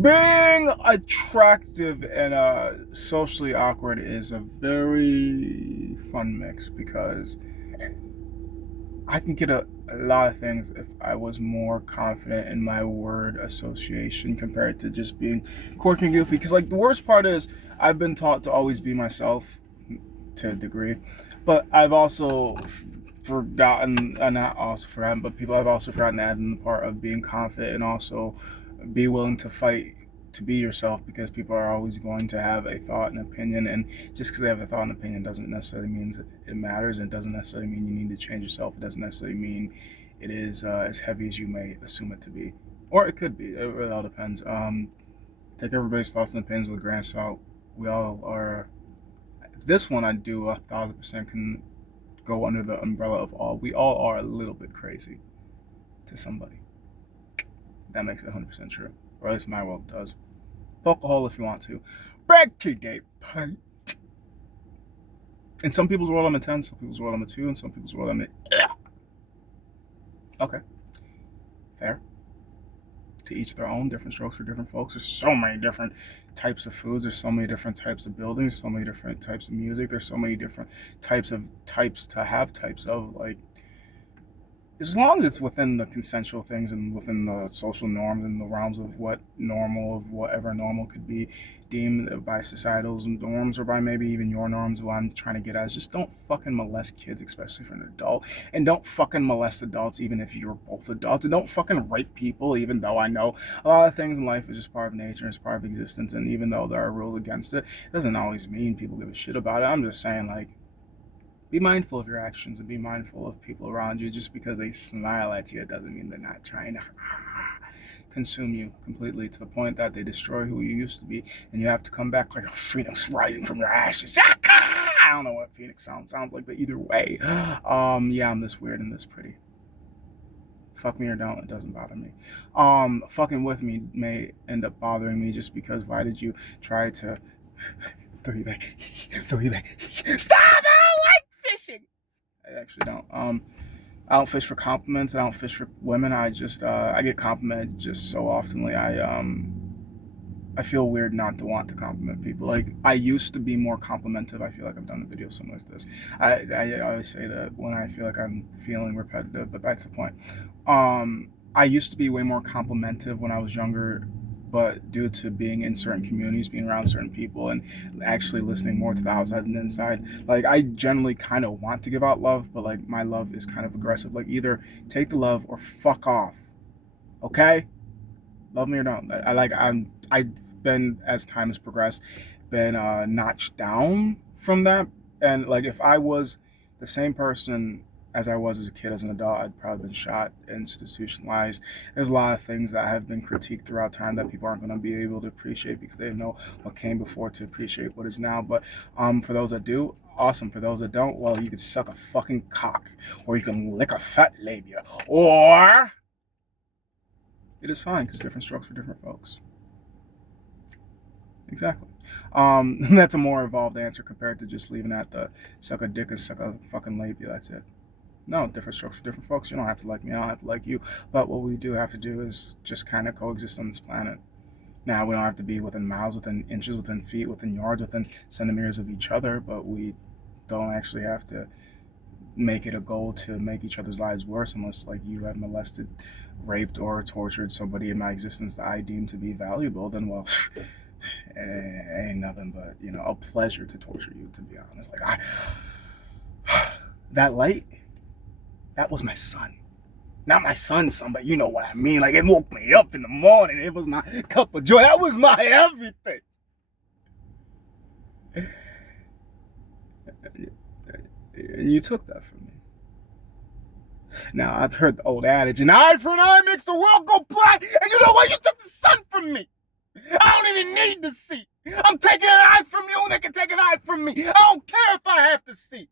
Being attractive and socially awkward is a very fun mix because I can get a lot of things if I was more confident in my word association compared to just being quirky and goofy. Because, like, the worst part is I've been taught to always be myself to a degree, but I've also forgotten, not also forgotten, but people have also forgotten to add in the part of being confident and also be willing to fight to be yourself, because people are always going to have a thought and opinion, and just because they have a thought and opinion doesn't necessarily mean it matters, and it doesn't necessarily mean you need to change yourself. It doesn't necessarily mean it is as heavy as you may assume it to be, or it could be. It really all depends. Take everybody's thoughts and opinions with a grain of salt. We all are. This one I do 1,000% can go under the umbrella of all. We all are a little bit crazy to somebody. That makes it 100% true, or at least my world does. Poke a hole if you want to. Back to the point. In some people's world, I'm a 10. Some people's world, I'm a 2. In some people's world, I'm a... Okay. Fair. To each their own. Different strokes for different folks. There's so many different types of foods. There's so many different types of buildings. So many different types of music. There's so many different types to have types of. Like, as long as it's within the consensual things and within the social norms and the realms of what normal, of whatever normal could be deemed by societal norms, or by maybe even your norms. What I'm trying to get at is just don't fucking molest kids, especially for an adult, and don't fucking molest adults even if you're both adults, and don't fucking rape people, even though I know a lot of things in life is just part of nature, it's part of existence, and even though there are rules against it, it doesn't always mean people give a shit about it. I'm just saying, like, be mindful of your actions and be mindful of people around you. Just because they smile at you, it doesn't mean they're not trying to consume you completely to the point that they destroy who you used to be, and you have to come back like a phoenix rising from your ashes. I don't know what phoenix sounds like, but either way, yeah, I'm this weird and this pretty. Fuck me or don't, it doesn't bother me. Fucking with me may end up bothering me, just because why did you try to throw you back, throw you back? Stop! I don't like fishing. I actually don't. I don't fish for compliments. I don't fish for women. I just I get complimented just so oftenly. I feel weird not to want to compliment people. Like, I used to be more complimentive. I feel like I've done a video similar to this. I always say that when I feel like I'm feeling repetitive, but that's the point. I used to be way more complimentive when I was younger, but due to being in certain communities, being around certain people, and actually listening more to the outside than the inside, like, I generally kind of want to give out love, but like my love is kind of aggressive. Like, either take the love or fuck off. Okay? Love me or don't. I've been, as time has progressed, been notched down from that. And like, if I was the same person as I was as a kid, as an adult, I'd probably been shot, institutionalized. There's a lot of things that have been critiqued throughout time that people aren't going to be able to appreciate because they didn't know what came before to appreciate what is now. But for those that do, awesome. For those that don't, well, you can suck a fucking cock, or you can lick a fat labia, or it is fine, because different strokes for different folks. Exactly. That's a more evolved answer compared to just leaving at the suck a dick and suck a fucking labia. That's it. No, different strokes for different folks. You don't have to like me. I don't have to like you. But what we do have to do is just kind of coexist on this planet. Now, we don't have to be within miles, within inches, within feet, within yards, within centimeters of each other, but we don't actually have to make it a goal to make each other's lives worse, unless, like, you have molested, raped, or tortured somebody in my existence that I deem to be valuable. Then, well, it ain't nothing but, a pleasure to torture you, to be honest. Like, that light, that was my sun. Not my son, but you know what I mean. Like, it woke me up in the morning. It was my cup of joy. That was my everything. And you took that from me. Now, I've heard the old adage, an eye for an eye makes the world go blind. And you know what? You took the sun from me. I don't even need to see. I'm taking an eye from you, and they can take an eye from me. I don't care if I have to see.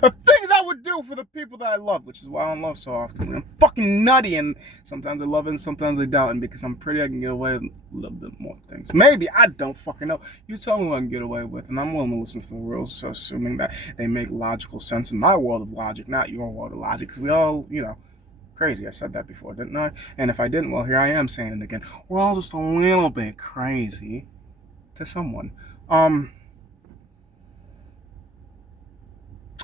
The things I would do for the people that I love, which is why I don't love so often. I'm fucking nutty, and sometimes I love it and sometimes I don't. And because I'm pretty, I can get away with a little bit more things. Maybe, I don't fucking know. You tell me what I can get away with, and I'm willing to listen to the rules, so assuming that they make logical sense in my world of logic, not your world of logic. Because we all, Crazy, I said that before, didn't I? And if I didn't, well, here I am saying it again. We're all just a little bit crazy to someone.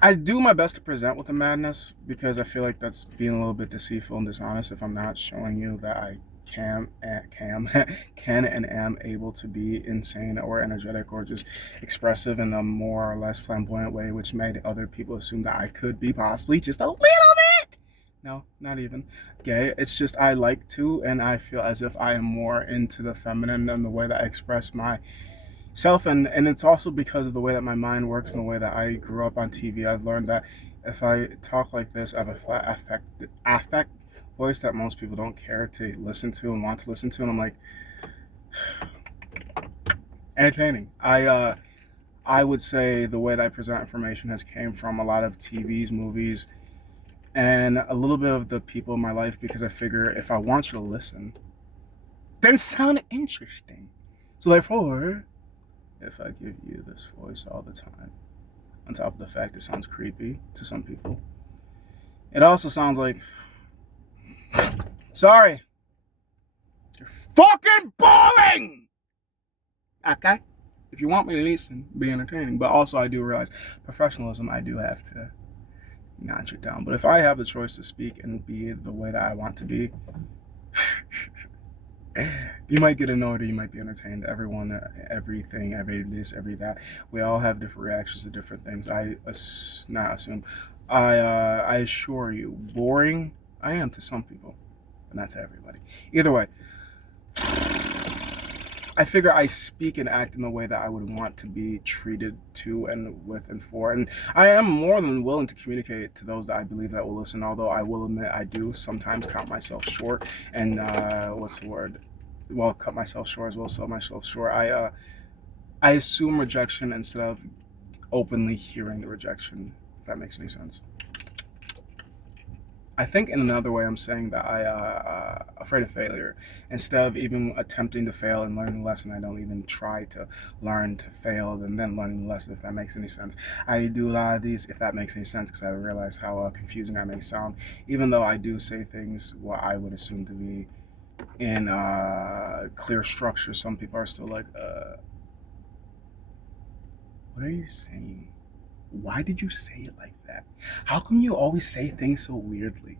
I do my best to present with the madness because I feel like that's being a little bit deceitful and dishonest if I'm not showing you that I can and am able to be insane or energetic or just expressive in a more or less flamboyant way, which made other people assume that I could be possibly just a little bit. No, not even gay. It's just I like to, and I feel as if I am more into the feminine and the way that I express myself, and it's also because of the way that my mind works and the way that I grew up on TV. I've learned that if I talk like this, I have a flat affect voice that most people don't care to listen to and want to listen to, and I'm like, entertaining. I would say the way that I present information has came from a lot of TVs, movies, and a little bit of the people in my life because I figure if I want you to listen, then sound interesting. So therefore, if I give you this voice all the time, on top of the fact it sounds creepy to some people, it also sounds like, sorry, you're fucking boring! Okay? If you want me to listen, be entertaining. But also I do realize professionalism, I do have to notch it down. But if I have the choice to speak and be the way that I want to be, you might get annoyed or you might be entertained. Everyone, everything, every this, every that. We all have different reactions to different things. I assure you, boring I am to some people, but not to everybody. Either way, I figure I speak and act in the way that I would want to be treated to and with and for. And I am more than willing to communicate to those that I believe that will listen, although I will admit I do sometimes count myself short and, cut myself short as well, sell myself short. I assume rejection instead of openly hearing the rejection, if that makes any sense. I think in another way I'm saying that I afraid of failure. Instead of even attempting to fail and learning the lesson, I don't even try to learn to fail and then learning the lesson, if that makes any sense. I do a lot of these, if that makes any sense, because I realize how confusing I may sound, even though I do say things what I would assume to be in clear structure. Some people are still like, what are you saying? Why did you say it like that? How come you always say things so weirdly?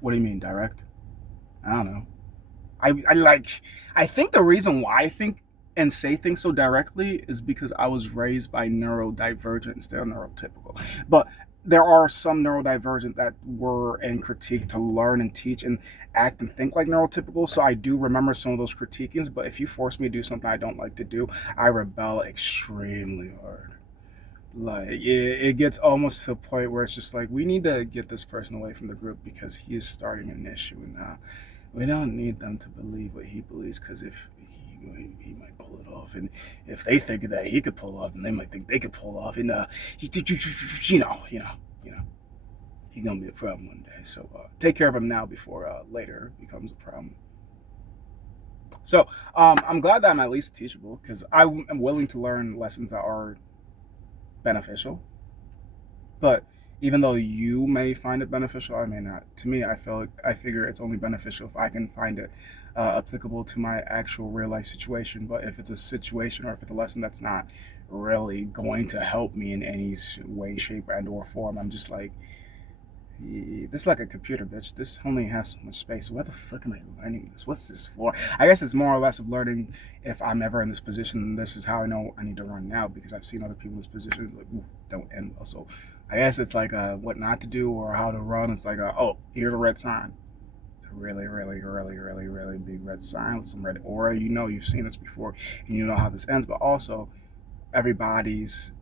What do you mean, direct? I don't know. I think the reason why I think and say things so directly is because I was raised by neurodivergent instead of neurotypical. But there are some neurodivergent that were in critique to learn and teach and act and think like neurotypical. So I do remember some of those critiquings, but if you force me to do something I don't like to do, I rebel extremely hard. Like it gets almost to the point where it's just like we need to get this person away from the group because he is starting an issue, and we don't need them to believe what he believes, because if he might pull it off, and if they think that he could pull off, then they might think they could pull off, and you know, he's gonna be a problem one day. So take care of him now before later becomes a problem. So I'm glad that I'm at least teachable, because I am willing to learn lessons that are beneficial. But even though you may find it beneficial, I may not. To me, I figure it's only beneficial if I can find it applicable to my actual real life situation. But if it's a situation or if it's a lesson that's not really going to help me in any way, shape, and or form, I'm just like, this is like a computer, bitch. This only has so much space. Why the fuck am I learning this? What's this for? I guess it's more or less of learning if I'm ever in this position. This is how I know I need to run now, because I've seen other people in this position. Like, ooh, don't end. So I guess it's like what not to do or how to run. It's like, oh, here's a red sign. It's a really, really, really, really, really big red sign with some red aura. You know, you've seen this before and you know how this ends. But also, everybody's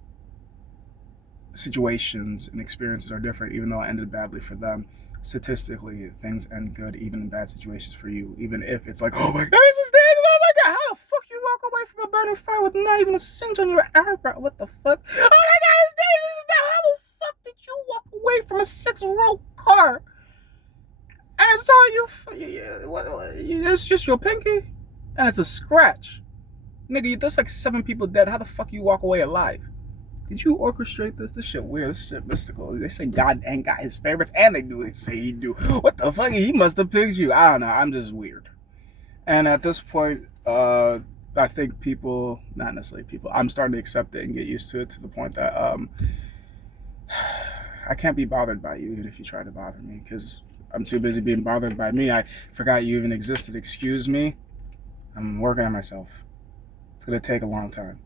situations and experiences are different. Even though it ended badly for them, statistically things end good even in bad situations for you, even if it's like, oh my god, this is dangerous, oh my god, how the fuck you walk away from a burning fire with not even a singe on your eyebrow? What the fuck? Oh my god, it's dangerous. How the fuck did you walk away from a 6-row car and so it's just your pinky and it's a scratch? Nigga, there's like 7 people dead. How the fuck you walk away alive? Did you orchestrate this? This shit weird. This shit mystical. They say God ain't got his favorites, and they do say he do. What the fuck? He must have picked you. I don't know. I'm just weird. And at this point, I think people, not necessarily people, I'm starting to accept it and get used to it, to the point that I can't be bothered by you even if you try to bother me, because I'm too busy being bothered by me. I forgot you even existed. Excuse me. I'm working on myself. It's going to take a long time.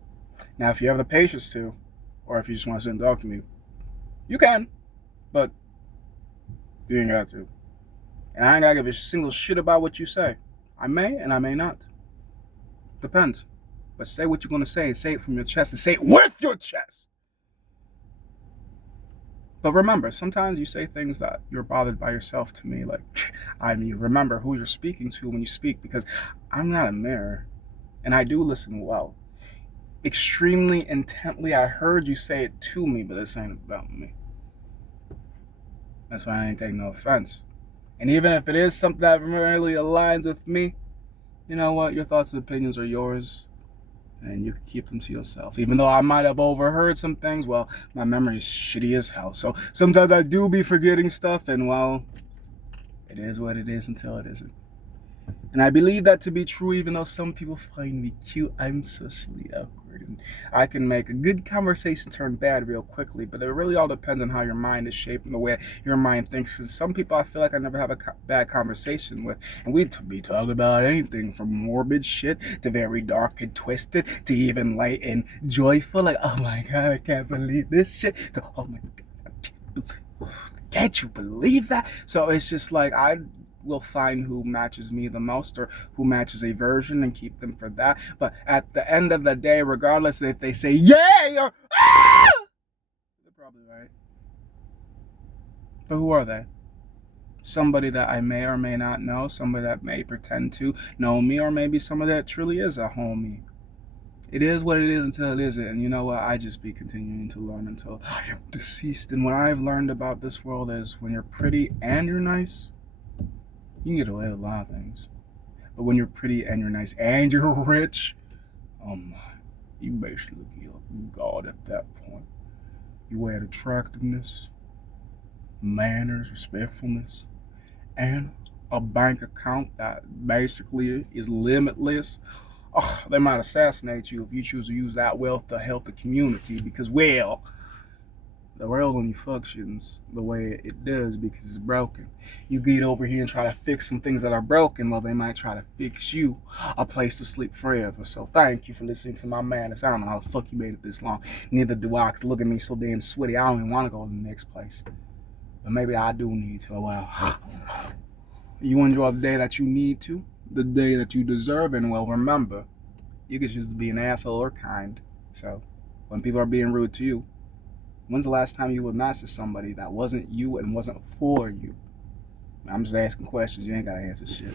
Now, if you have the patience to, or if you just want to sit and talk to me, you can, but you ain't got to. And I ain't got to give a single shit about what you say. I may and I may not. Depends. But say what you're going to say, and say it from your chest, and say it with your chest. But remember, sometimes you say things that you're bothered by yourself to me. Like, remember who you're speaking to when you speak, because I'm not a mirror. And I do listen well. Extremely intently, I heard you say it to me, but this ain't about me. That's why I ain't taking no offense. And even if it is something that really aligns with me, you know what? Your thoughts and opinions are yours, and you can keep them to yourself. Even though I might have overheard some things, well, my memory is shitty as hell. So sometimes I do be forgetting stuff, and well, it is what it is until it isn't. And I believe that to be true, even though some people find me cute. I'm socially awkward, and I can make a good conversation turn bad real quickly, but it really all depends on how your mind is shaped and the way your mind thinks. Because some people I feel like I never have a bad conversation with, and we'd be talking about anything from morbid shit to very dark and twisted to even light and joyful, like, oh my god, I can't believe this shit, to, oh my god, can't you believe that? So it's just like, I will find who matches me the most, or who matches a version, and keep them for that. But at the end of the day, regardless if they say yay or ah, they're probably right. But who are they? Somebody that I may or may not know, somebody that may pretend to know me, or maybe somebody that truly is a homie. It is what it is until it isn't. And you know what? I just be continuing to learn until I am deceased. And what I've learned about this world is, when you're pretty and you're nice, you can get away with a lot of things. But when you're pretty and you're nice and you're rich, oh my, you basically get God at that point. You add attractiveness, manners, respectfulness, and a bank account that basically is limitless. Oh, they might assassinate you if you choose to use that wealth to help the community, because, well, the world only functions the way it does because it's broken. You get over here and try to fix some things that are broken, well, they might try to fix you a place to sleep forever. So thank you for listening to my madness. I don't know how the fuck you made it this long. Neither do I, 'cause look at me so damn sweaty. I don't even want to go to the next place. But maybe I do need to. Well, you enjoy the day that you need to, the day that you deserve, and well, remember, you can choose to be an asshole or kind. So when people are being rude to you, when's the last time you were nice to somebody that wasn't you and wasn't for you? I'm just asking questions. You ain't got to answer shit.